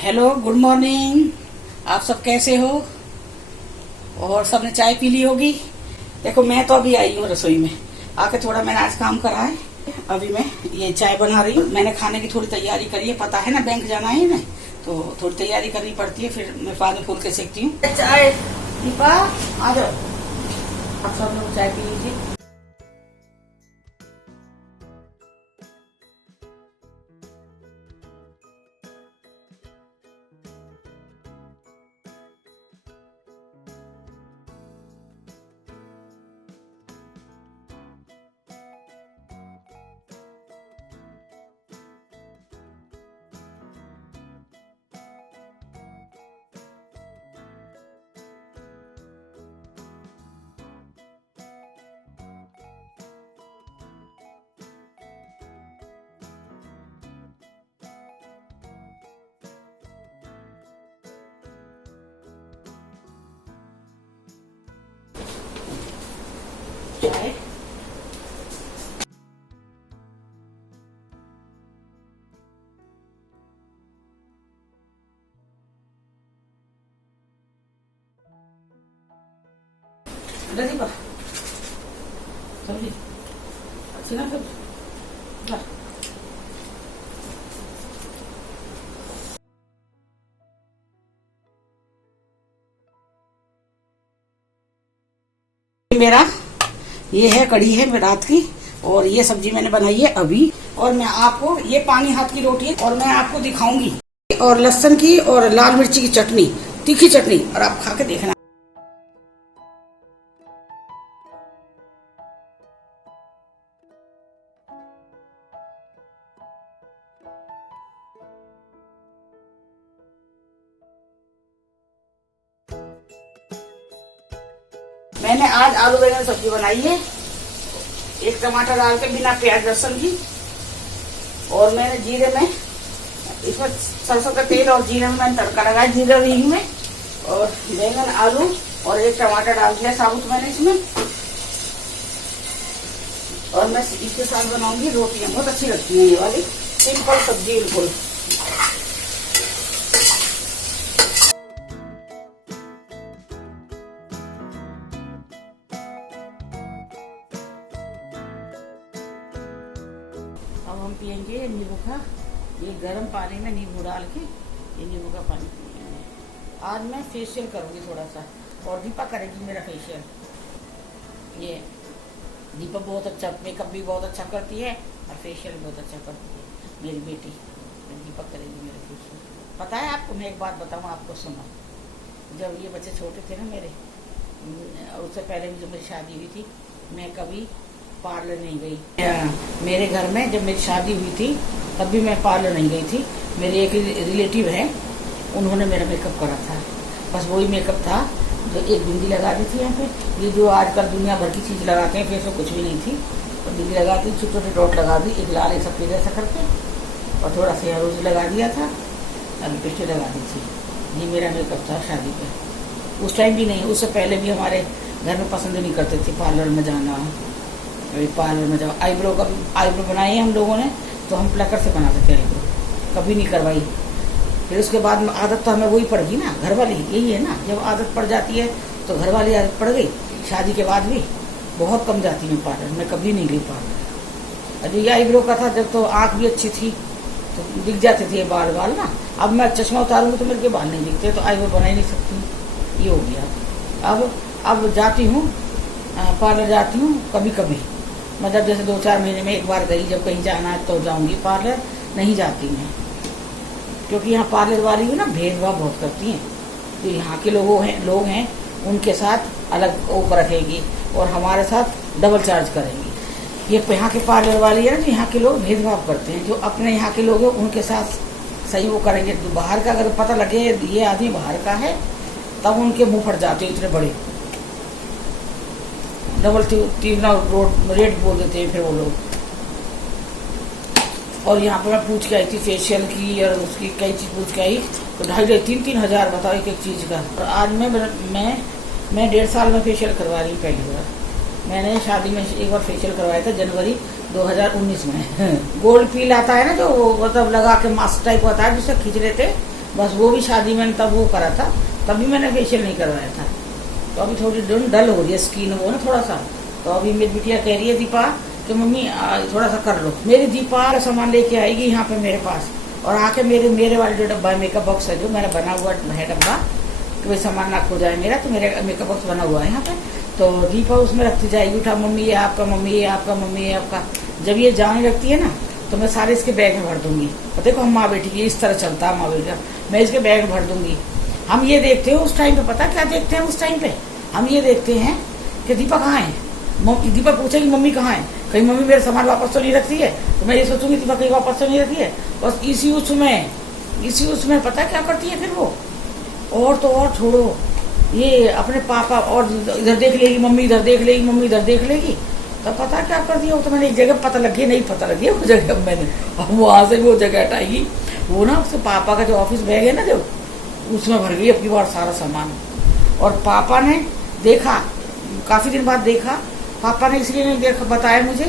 Hello, good morning. आप सब कैसे हो? और सबने चाय पी ली होगी। देखो, मैं तो अभी आई हूँ रसोई में। आके थोड़ा मैंने आज काम करा है। अभी मैं ये चाय बना रही हूँ। मैंने खाने की थोड़ी तैयारी करी है। पता है ना, बैंक जाना है ना, तो थोड़ी तैयारी करनी पड़ती है। फिर मैं बाद में फूल के सेकती हूँ चाय। दीपा, आ जाओ, आप सब लोग चाय पी लीजिए। चाय दीपा, सब्जी अच्छी ना फिर। मेरा ये है कढ़ी है रात की, और ये सब्जी मैंने बनाई है अभी। और मैं आपको ये पानी हाथ की रोटी है, और मैं आपको दिखाऊंगी। और लहसुन की और लाल मिर्ची की चटनी, तीखी चटनी, और आप खा के देखना। मैंने आज आलू बैंगन सब्जी बनाई है, एक टमाटर डाल के बिना प्याज लहसुन की। और मैंने जीरे में, इसमें सरसों का तेल और जीरे में मैंने तड़का लगाया, जीरा हींग में। और बैंगन आलू और एक टमाटर डाल दिया साबुत मैंने इसमें। और मैं इसके साथ बनाऊंगी रोटियां, बहुत अच्छी लगती है ये वाली सिंपल सब्जी बिल्कुल। अब हम पियेंगे नींबू का, ये गर्म पानी में नींबू डाल के ये नींबू का पानी पियेंगे। आज मैं फेशियल करूँगी थोड़ा सा, और दीपा करेगी मेरा फेशियल। ये दीपा बहुत अच्छा मेकअप भी बहुत अच्छा करती है, और फेशियल भी बहुत अच्छा करती है मेरी बेटी। दीपा करेगी मेरा फेशियल। पता है आपको, मैं एक बात बताऊँ आपको, सुनो। जब ये बच्चे छोटे थे ना मेरे, उससे पहले भी जब मेरी शादी हुई थी, मैं कभी पार्लर नहीं गई। मेरे घर में जब मेरी शादी हुई थी तब भी मैं पार्लर नहीं गई थी। मेरे एक रिलेटिव है, उन्होंने मेरा मेकअप करा था। बस वही मेकअप था, जो एक बिंदी लगा दी थी यहाँ पे। ये जो आजकल दुनिया भर की चीज़ लगाते हैं, फेस में कुछ भी नहीं थी। तो बिंदी लगा दी, छोटे छोटे डॉट लगा दी, एक लाल एक सफेद ऐसा करके, और थोड़ा सा रोज लगा दिया था, और लिपस्टिक लगा दी थी। ये मेरा मेकअप था शादी पे। उस टाइम भी नहीं, उससे पहले भी हमारे घर में पसंद नहीं करते थे पार्लर में जाना। पार्लर में जाओ, आईब्रो का आईब्रो बनाई है हम लोगों ने, तो हम प्लकर से बनाते थे आईब्रो, कभी नहीं करवाई। फिर उसके बाद में आदत तो हमें वही पड़ गई ना, घर वाली। यही है ना, जब आदत पड़ जाती है तो घर वाली आदत पड़ गई। शादी के बाद भी बहुत कम जाती हूँ पार्लर, मैं कभी नहीं गई पार्लर। अरे ये आईब्रो का था जब, तो आँख भी अच्छी थी, तो दिख जाते थे बाल बाल ना। अब मैं चश्मा उतारूंगी तो मेरे के बाल नहीं दिखते, तो आईब्रो बना ही नहीं सकती। ये हो गया। अब जाती हूँ पार्लर, जाती हूँ कभी कभी, मतलब जैसे 2-4 महीने में एक बार गई, जब कहीं जाना है तो जाऊंगी। पार्लर नहीं जाती मैं, क्योंकि यहाँ पार्लर वाली भी ना भेदभाव बहुत करती हैं। जो यहाँ के लोग हैं उनके साथ अलग वो रखेगी, और हमारे साथ डबल चार्ज करेंगी। ये यहाँ के पार्लर वाली है ना, जो यहाँ के लोग भेदभाव करते हैं। जो अपने यहाँ के लोग हैं उनके साथ सही वो करेंगे। तो बाहर का अगर पता लगे ये आदमी बाहर का है, तब उनके मुँह फट जाते हैं, इतने बड़े डबल तीगना रेट बोल देते हैं फिर वो लोग। और यहाँ पर मैं पूछ के आई थी फेशियल की और उसकी कई चीज़ पूछ के आई, तो 2,500-3,000 हज़ार बताओ एक चीज़ का। और आज मैं 1.5 साल में फेशियल करवा रही हूँ पहली बार। मैंने शादी में एक बार फेशियल करवाया था जनवरी 2019 में। गोल्ड पील आता है ना, जो मतलब लगा के मास्क टाइप होता है, जिससे खींच लेते, बस वो भी शादी मैंने तब वो करा था, तभी मैंने फेशियल नहीं करवाया था। तो अभी थोड़ी डल हो रही है स्किन वो ना थोड़ा सा। तो अभी मेरी बिटिया कह रही है दीपा कि मम्मी थोड़ा सा कर लो। मेरी दीपा सामान लेके आएगी यहाँ पे मेरे पास, और आके मेरे वाले जो डब्बा है मेकअप बॉक्स है जो मेरा बना हुआ है डब्बा, कि भाई सामान ना खो जाए मेरा, तो मेरे मेकअप बॉक्स बना हुआ है यहाँ पे। तो दीपा उसमें रखती जाएगी, उठा मम्मी ये आपका, मम्मी ये आपका, मम्मी ये आपका। जब ये जाने लगती है ना तो मैं सारे इसके बैग में भर दूंगी। तो देखो हम माँ बेटी की इस तरह चलता है, माँ बेटी का मैं इसके बैग में भर दूंगी। हम ये देखते हैं उस टाइम पे, पता क्या देखते हैं उस टाइम पे, हम ये देखते हैं कि दीपा कहाँ है। दीपा पूछेगी मम्मी कहाँ है, कहीं मम्मी मेरा सामान वापस तो नहीं रखती है, तो मैं ये सोचूंगी दीपा कहीं वापस तो नहीं रखती है। बस इसी उसमें पता क्या करती है फिर वो, और तो और छोड़ो, ये अपने पापा और इधर देख लेगी मम्मी, इधर देख लेगी मम्मी, इधर देख लेगी। तब पता क्या कर दिया, वो तो मैंने एक जगह पता लग गया, नहीं पता लग गया वो जगह मैंने, अब वहां से भी वो जगह हटाएगी। वो ना उसके पापा का जो ऑफिस बैग है ना जो, उसमें भर गई अपनी बार सारा सामान। और पापा ने देखा, काफी दिन बाद देखा, पापा ने इसलिए नहीं देखा बताया मुझे,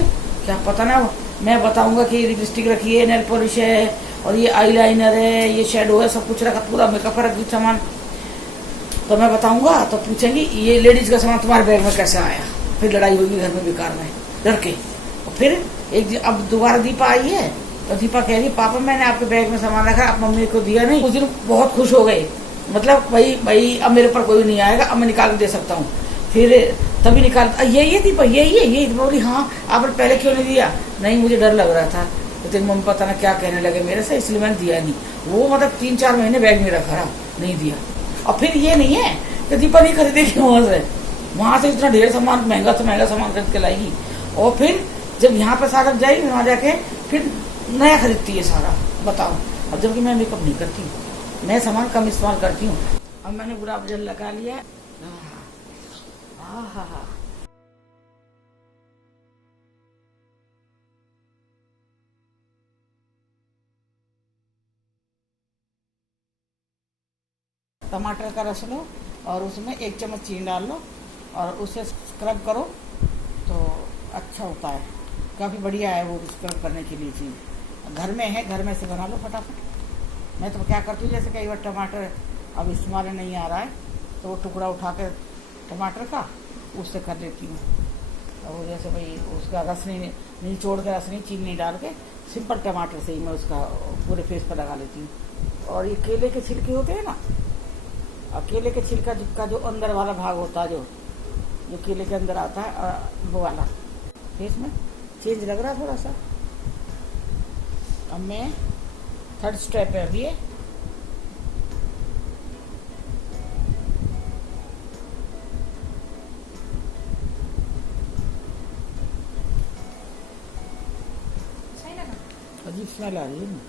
क्या पता ना, मैं बताऊंगा कि लिपस्टिक रखी है, नेल पॉलिश है, और ये आईलाइनर है, ये शेडो है, सब कुछ रखा, पूरा मेकअप का रखी सामान। तो मैं बताऊंगा तो पूछेंगी ये लेडीज का सामान तुम्हारे बैग में कैसे आया, फिर लड़ाई होगी घर में बेकार में डर के। और फिर एक अब दोबारा दीपा आई है, तो दीपा कह रही पापा मैंने आपके बैग में सामान रखा, आप मम्मी को दिया नहीं। उस दिन बहुत खुश हो गए, मतलब भाई अब मेरे पर कोई नहीं आएगा, अब मैं निकाल के दे सकता हूँ। फिर तभी निकाल, ये दीपा ये बोली हाँ आपने पहले क्यों नहीं दिया। नहीं मुझे डर लग रहा था, तो तेरी मम्मी पता ना क्या कहने लगे मेरे से, इसलिए मैंने दिया नहीं। वो मतलब 3-4 महीने बैग में रखा रहा, नहीं दिया। और फिर ये नहीं है कि दीपा नहीं खरीदेगी वहां से इतना ढेर सामान, महंगा से महंगा सामान खरीद के लाएगी, और फिर जब यहाँ पे सारा जाएगी वहां जाके फिर नया खरीदती है सारा। बताओ, अब जबकि मैं मेकअप नहीं करती हूँ, मैं सामान कम इस्तेमाल करती हूँ। अब मैंने गुलाब जल लगा लिया। टमाटर का रस लो और उसमें 1 चम्मच चीनी डाल लो और उसे स्क्रब करो तो अच्छा होता है, काफ़ी बढ़िया है वो स्क्रब करने के लिए चीज़। घर में है, घर में से बना लो फटाफट। मैं तो क्या करती हूँ, जैसे कई बार टमाटर अब इस्तेमाल नहीं आ रहा है तो वो टुकड़ा उठा कर टमाटर का उससे कर लेती हूँ। और जैसे भाई उसका रस नहीं छोड़ के, रस नहीं, चीनी नहीं डाल के, सिंपल टमाटर से ही मैं उसका पूरे फेस पर लगा लेती हूँ। और ये केले के छिलके होते हैं ना, केले के छिलका का जो अंदर वाला भाग होता है, जो केले के अंदर आता है, वो वाला फेस में चेंज लग रहा है थोड़ा सा। अब मैं 3rd स्टेप है अभी ये। अजीब स्मेल आ रही है ना।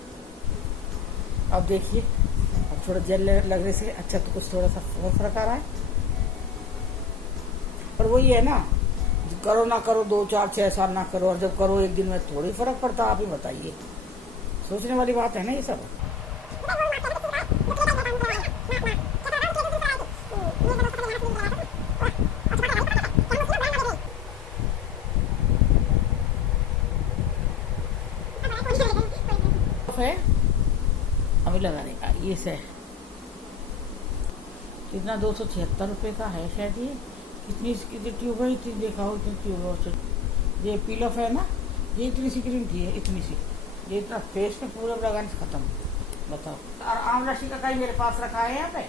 अब देखिए, अब थोड़ा जेल लगने से अच्छा तो कुछ थोड़ा सा फर्क आ रहा है, पर वही है ना, करो ना करो 2, 4, 6 साल ना करो, और जब करो 1 दिन में थोड़ी फर्क पड़ता। आप ही बताइए, सोचने वाली बात है ना ये सब। है अभी लगाने का ये से कितना 276 रुपये का है शायद। ये कितनी ट्यूब है, इतनी देखा हो, इतनी ट्यूब। ये पील ऑफ है ना, ये इतनी सी क्रीम थी, इतनी सी, ये इतना फेस में पूरा लगाने से खत्म। बताओ। और आंवला शिकाकाई मेरे पास रखा है यहाँ पे।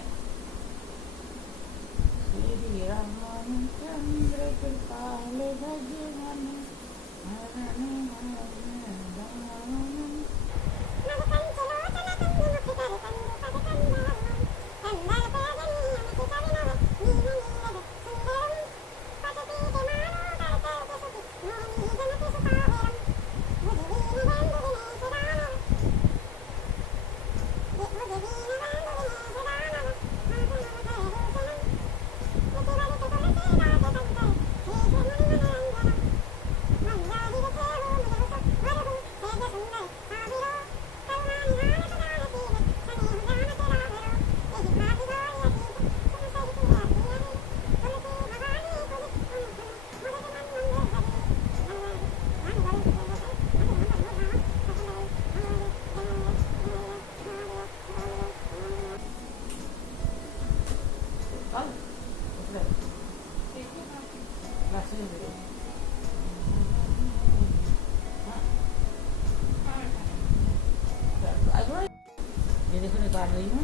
देखो निकाल रही हूँ,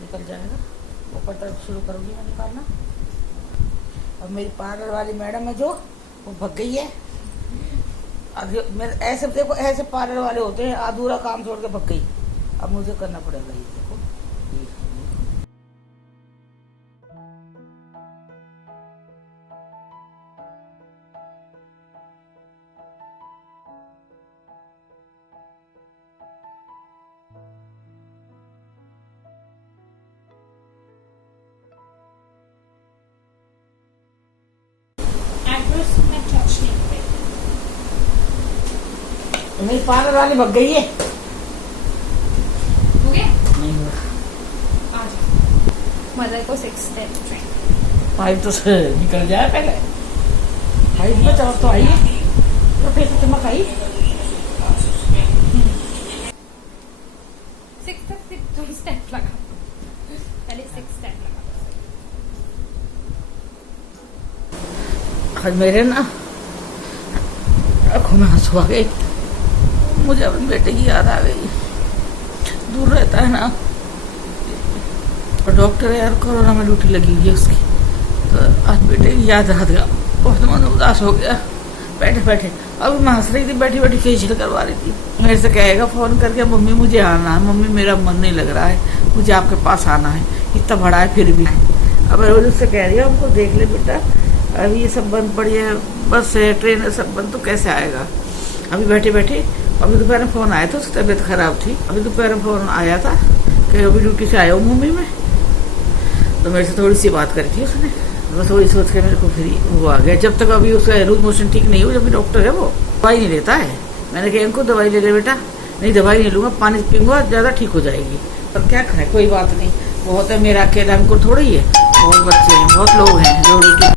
निकल जाएगा। ऊपर तरफ शुरू करूँगी मैं निकालना। अब मेरी पार्लर वाली मैडम है जो, वो भग गई है। अब मेरे ऐसे देखो, ऐसे पार्लर वाले होते हैं, अधूरा काम छोड़ के भग गई। अब मुझे करना पड़ेगा ये, देखो मेरी पार्लर वाली भग गई है। हो गया? नहीं हुआ। मदर को 6 स्टेप ट्रेन। 5 तो निकल जाए पहले। 5 में चमक तो आई है, तो फिर से चमक आई। 6 तक 2 स्टेप लगा, पहले 6 स्टेप लगा। आज मेरे ना आँखों में आंसू आ गए। मुझे अपने बेटे की याद आ गई। दूर रहता है ना, और डॉक्टर है यार, कोरोना में ड्यूटी लगी हुई है उसकी, तो आज बेटे की याद आ गया। बहुत मन उदास हो गया बैठे बैठे। अब मैं हंस रही थी बैठी बैठी, फेशियल करवा रही थी। मेरे से कहेगा फोन करके, मम्मी मुझे आना है, मम्मी मेरा मन नहीं लग रहा है, मुझे आपके पास आना है। इतना बड़ा है फिर भी। अब रोज उससे कह रही है हमको देख ले बेटा, अभी ये सब बंद पड़ी है, बस है, ट्रेन है, सब बंद, तो कैसे आएगा। अभी बैठे बैठे, अभी दोपहर में फ़ोन आया था, उसकी तबीयत खराब थी। अभी दोपहर में फ़ोन आया था कि अभी ड्यूटी से आया हूँ मुंबई में, तो मेरे से थोड़ी सी बात करी थी उसने। बस थोड़ी सोच के मेरे को फिर वो आ गया। जब तक अभी उसका लूज मोशन ठीक नहीं हो, जब भी डॉक्टर है वो दवाई नहीं लेता है। मैंने कहा इनको दवाई ले ले बेटा। नहीं दवाई नहीं लूँगा, पानी पीऊँगा, ज़्यादा ठीक हो जाएगी। पर क्या करें, कोई बात नहीं, बहुत है, मेरा अकेला हमको थोड़ी है, बहुत बच्चे हैं, बहुत लोग हैं जो ड्यूटी।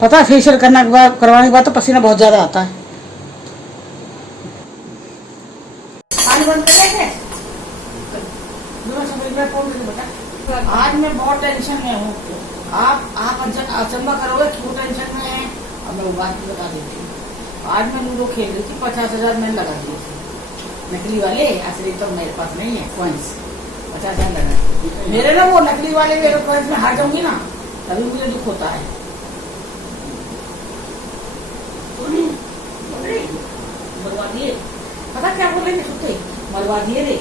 पता है फेशियल करने के बाद, करवाने के बाद तो पसीना बहुत ज्यादा आता है। पानी बंद कर देंगे? बेटा, आज मैं बहुत टेंशन में हूँ। आप अचंबा करोगे क्यों टेंशन में है। अब मैं वो बात भी बता देती हूँ। आज मैं लूडो खेल रही थी, 50,000 मैंने लगा दिए थे नकली वाले। असली तो मेरे पास नहीं है कॉइन्स। 50,000 लगा मेरे ना, वो नकली वाले मेरे कॉइन्स में हार जाऊंगी ना, तभी मुझे दुख होता है। मरवा दिए, पता क्या बोल रहे थे, सुनते मरवा दिए रे।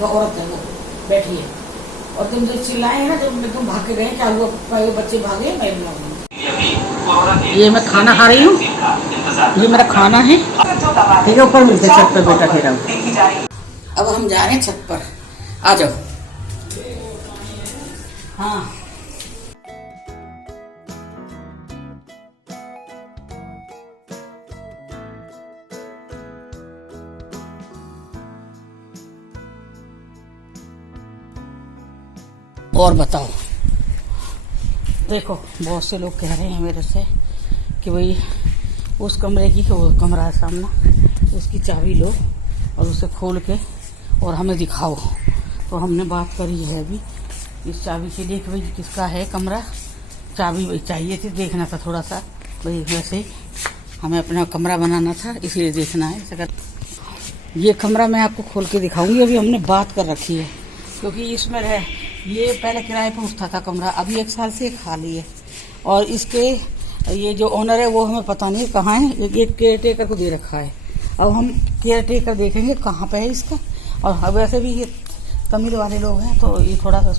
वो औरत है, वो बैठी है, और तुम जो चिल्लाए हैं ना, जो तुम भाग के गए, क्या हुआ, बच्चे भागे, मैं ये मैं खाना खा रही हूँ, ये मेरा खाना है। ठीक है, ऊपर मिलते छत पर बेटा फिर। अब हम जा रहे हैं छत पर, आ जाओ। हाँ और बताओ। देखो बहुत से लोग कह रहे हैं मेरे से कि भाई उस कमरे की, वो कमरा है सामना, उसकी चाबी लो और उसे खोल के और हमें दिखाओ। तो हमने बात करी है अभी इस चाबी के लिए कि भाई किसका है कमरा। चाबी भाई चाहिए थी, देखना था थोड़ा सा, भाई वैसे ही हमें अपना कमरा बनाना था, इसीलिए देखना है। अगर ये कमरा मैं आपको खोल के दिखाऊंगी, अभी हमने बात कर रखी है, क्योंकि इसमें रहे, ये पहले किराए पर उठता था कमरा, अभी 1 साल से खाली है। और इसके ये जो ओनर है वो हमें पता नहीं कहाँ है, ये केयर टेकर को दे रखा है। अब हम केयर टेकर देखेंगे कहाँ पे है इसका। और अब वैसे भी ये तमिल वाले लोग हैं, तो ये थोड़ा सा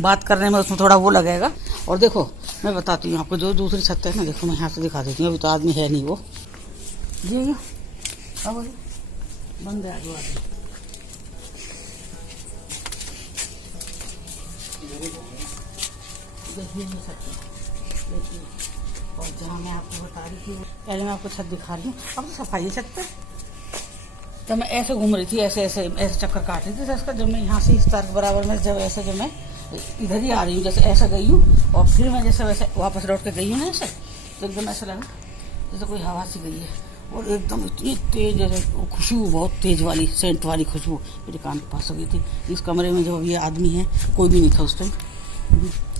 बात करने में उसमें थोड़ा वो लगेगा। और देखो मैं बताती हूँ आपको, जो दूसरी छत है ना, देखो मैं यहाँ से दिखा देती हूँ, अभी तो आदमी है नहीं वो। जी अब बंद है आदमी। देखिए देखिए, और जहाँ मैं आपको बता रही थी, पहले मैं आपको छत दिखा रही हूँ। अब सफाई है छत पे, तो मैं ऐसे घूम रही थी, ऐसे ऐसे ऐसे चक्कर काट रही थी इसका, जब मैं यहाँ से इस तार के बराबर में जब ऐसे जब मैं इधर ही आ रही हूँ, जैसे ऐसा गई हूँ और फिर मैं जैसे वैसे वापस लौट के गई हूँ ना ऐसे, तो एकदम ऐसा लगा जैसे कोई हवा सी गई है और एकदम इतनी तेज खुशबू, बहुत तेज वाली सेंट वाली खुशबू मेरे कान के पास हो गई थी। इस कमरे में जो ये आदमी है कोई भी नहीं था उस टाइम,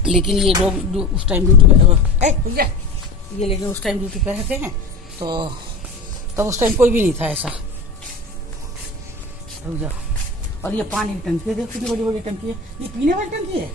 लेकिन ये लोग उस टाइम ड्यूटी पे भैया ये लेकिन उस टाइम ड्यूटी पे रहते हैं, तो तब उस टाइम कोई भी नहीं था ऐसा। रुक जाओ। और ये पानी की टंकी है, देखो कितनी बड़ी बड़ी टंकी है, ये पीने वाली टंकी है,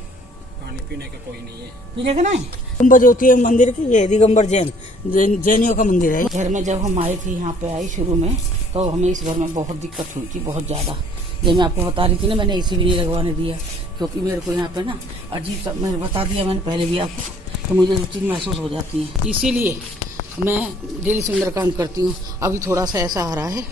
पानी पीने का कोई नहीं है, पीने का नहीं। गुम्बद होती है मंदिर की, ये दिगंबर जैनियों का मंदिर है। घर में जब हम आए थे यहाँ पे आई शुरू में, तो हमें इस घर में बहुत दिक्कत हुई थी, बहुत ज़्यादा। जब मैं आपको बता रही थी ना, मैंने एसी भी नहीं लगवाने दिया, क्योंकि मेरे को यहाँ पे ना अजीब सा, मैंने बता दिया मैंने पहले भी आपको, तो मुझे जो चीज़ महसूस हो जाती है, इसीलिए मैं डेली सुंदरकांड करती हूँ। अभी थोड़ा सा ऐसा आ रहा है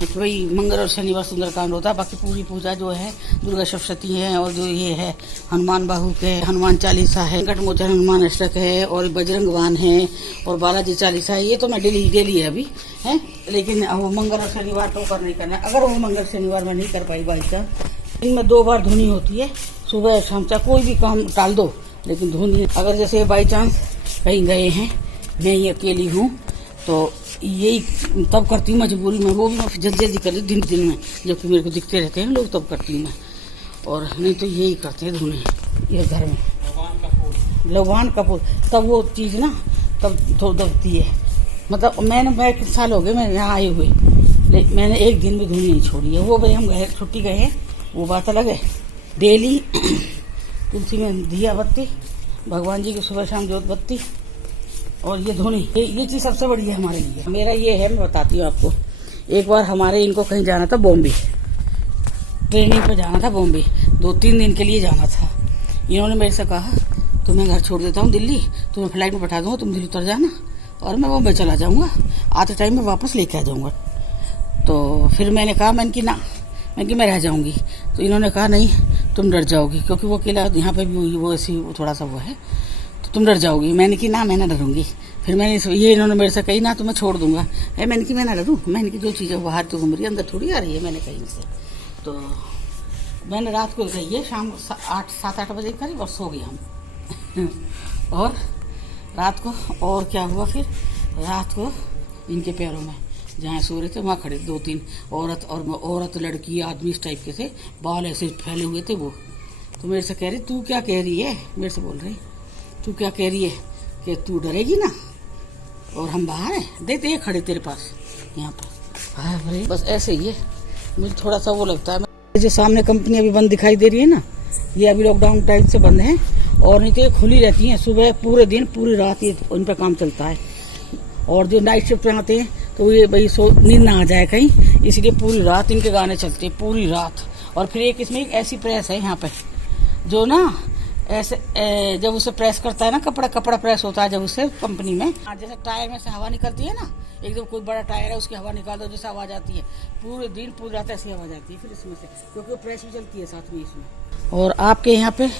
कि भाई मंगल और शनिवार सुंदरकांड होता है, बाकी पूरी पूजा जो है दुर्गा सप्तशती है, और जो ये है हनुमान बाहु के हनुमान चालीसा है, संकट मोचन हनुमान अष्टक है, और बजरंग बाण है, और बालाजी चालीसा है। ये तो मैं डेली है अभी है, लेकिन वो मंगल और शनिवार तो कर नहीं करना। अगर वो मंगल शनिवार में नहीं कर पाई बाई चांस, इनमें 2 बार धुनी होती है, सुबह और शाम, चाहे कोई भी काम टाल दो लेकिन धुनी। अगर जैसे बाई चांस कहीं गए हैं, मैं ही अकेली हूँ, तो यही तब करती हूँ मजबूरी में, वो भी मैं जल्दी जल्दी कर दी दिन में, जबकि मेरे को दिखते रहते हैं लोग, तब करती हूँ मैं, और नहीं तो यही करते हैं धुने ये घर में। लवान कपूर तब वो चीज़ ना तब तो दबती है। मतलब मैं कितने साल हो गए मैं यहाँ आए हुए, लेकिन मैंने एक दिन भी धुन नहीं छोड़ी है। वो भाई हम गए छुट्टी गए हैं, वो बात अलग है। डेली तुलसी में दिया बत्ती, भगवान जी की सुबह शाम जोत बत्ती, और ये धुनी, ये चीज़ सबसे बड़ी है हमारे लिए। मेरा ये है, मैं बताती हूँ आपको। एक बार हमारे इनको कहीं जाना था, बॉम्बे ट्रेनिंग पे जाना था, बॉम्बे 2-3 दिन के लिए जाना था। इन्होंने मेरे से कहा तुम्हें घर छोड़ देता हूँ दिल्ली, तुम्हें फ्लाइट में बैठा दूँगा, तुम दिल्ली उतर जाना और मैं बॉम्बे चला जाऊँगा, आते टाइम में वापस लेके आ जाऊँगा। तो फिर मैंने कहा मैं रह जाऊँगी। तो इन्होंने कहा नहीं तुम डर जाओगी, क्योंकि वो अकेला यहाँ पे भी वो ऐसी थोड़ा सा वो है, तो तुम डर जाओगी। मैंने कि ना मैं ना डरूंगी। फिर मैंने ये इन्होंने मेरे से कही ना तो मैं छोड़ दूंगा, मैंने कि मैं ना डरूँ, मैंने कि जो चीज़ें बाहर तो घूम रही है अंदर थोड़ी आ रही है, मैंने कहीं से। तो मैंने रात को गई है, शाम 7-8 बजे करीब, और सो गए हम और रात को और क्या हुआ फिर, रात को इनके पैरों में जहाँ सो रहे थे वहाँ खड़े 2-3 औरत लड़की आदमी इस टाइप के थे, बाल ऐसे फैले हुए थे वो। तो मेरे से कह रही तू क्या कह रही है, मेरे से बोल रही तू क्या कह रही है कि तू डरेगी ना, और हम बाहर हैं, देखते खड़े तेरे पास यहाँ पर। बस ऐसे ही है, मुझे थोड़ा सा वो लगता है। जो सामने कंपनी अभी बंद दिखाई दे रही है ना, ये अभी लॉकडाउन टाइम से बंद है, और नहीं तो ये खुली रहती हैं सुबह पूरे दिन पूरी रात, ये उन पर काम चलता है। और जो नाइट शिफ्ट पे आते हैं तो ये भाई नींद ना आ जाए कहीं, इसलिए पूरी रात इनके गाने चलते हैं, पूरी रात। और फिर एक इसमें एक ऐसी प्रेस है यहाँ पे, जो ना ऐसे जब उसे प्रेस करता है ना, कपड़ा प्रेस होता है जब उससे कंपनी में, जैसे टायर में से हवा निकलती है ना, एकदम कोई बड़ा टायर है उसकी हवा निकाल दो जैसे आवाज आती है, पूरे दिन पूरी रात ऐसी आवाज आती है फिर इसमें से, क्योंकि प्रेस भी चलती है साथ में इसमें। और आपके यहाँ पे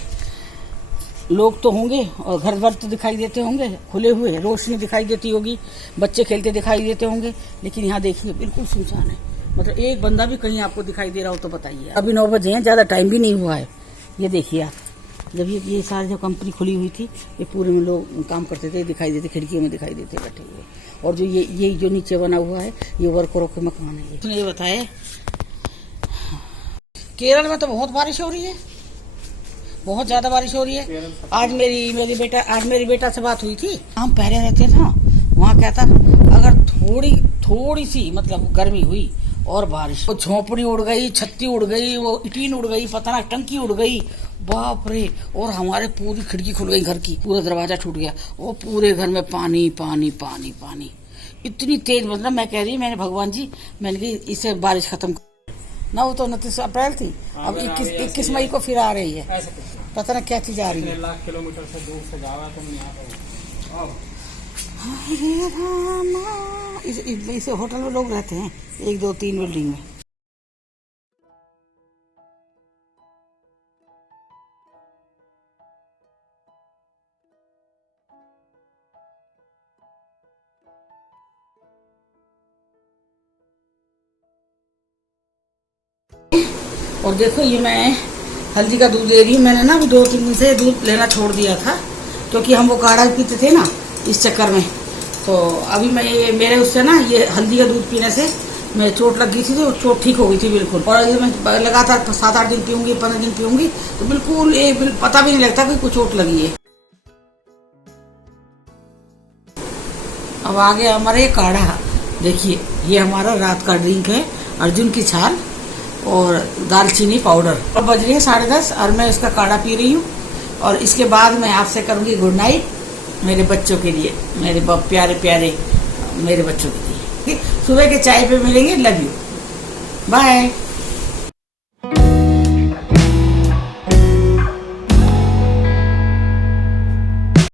लोग तो होंगे और घर भर तो दिखाई देते होंगे खुले हुए, रोशनी दिखाई देती होगी, बच्चे खेलते दिखाई देते होंगे, लेकिन यहाँ देखिए बिल्कुल सुनसान है। मतलब एक बंदा भी कहीं आपको दिखाई दे रहा हो तो बताइए। अभी 9 बजे हैं, ज़्यादा टाइम भी नहीं हुआ है। ये देखिए आप, जब ये सारी जो कंपनी खुली हुई थी, ये पूरे में लोग काम करते थे, दिखाई देते, खिड़कियों में दिखाई देते बैठे हुए। और जो ये जो नीचे बना हुआ है ये वर्करों के मकान है। उसने ये बताया केरल में तो बहुत बारिश हो रही है, बहुत ज्यादा बारिश हो रही है। आज मेरी बेटा से बात हुई थी, हम पहले रहते थे ना वहाँ क्या था, अगर थोड़ी सी मतलब गर्मी हुई और बारिश, वो झोपड़ी उड़ गई, छत्ती उड़ गई, वो टीन उड़ गई, पता ना टंकी उड़ गई, बाप रे। और हमारे पूरी खिड़की खुल गई घर की, पूरा दरवाजा टूट गया, वो पूरे घर में पानी पानी पानी पानी, इतनी तेज। मतलब मैं कह रही मैंने भगवान जी, मैंने कही इससे बारिश खत्म ना। वो तो 29 अप्रैल थी, अब 21 मई को फिर आ रही है, पता ना क्या चीज आ रही है। लाख किलोमीटर से दूर से जावा तुम यहाँ पे इस होटल में लोग रहते हैं 1 2 3 बिल्डिंग में। और देखो ये मैं हल्दी का दूध ले रही हूँ। मैंने ना अभी 2-3 दिन से दूध लेना छोड़ दिया था, क्योंकि हम वो काढ़ा पीते थे ना, इस चक्कर में। तो अभी मैं ये मेरे उससे ना ये हल्दी का दूध पीने से मैं चोट लग गई थी, तो चोट ठीक हो गई थी बिल्कुल। और ये मैं लगातार 7-8 दिन पीऊँगी, 15 दिन पीऊँगी, तो बिल्कुल पता भी नहीं लगता कि कोई चोट लगी है। अब आ गया हमारा ये काढ़ा। देखिए ये हमारा रात का ड्रिंक है, अर्जुन की छाल और दालचीनी पाउडर। अब बज रही है 10:30 और मैं इसका काढ़ा पी रही हूँ। और इसके बाद मैं आपसे करूँगी गुड नाइट मेरे बच्चों के लिए, मेरे प्यारे प्यारे मेरे बच्चों के लिए। ठीक, सुबह के चाय पे मिलेंगे। Love you, bye.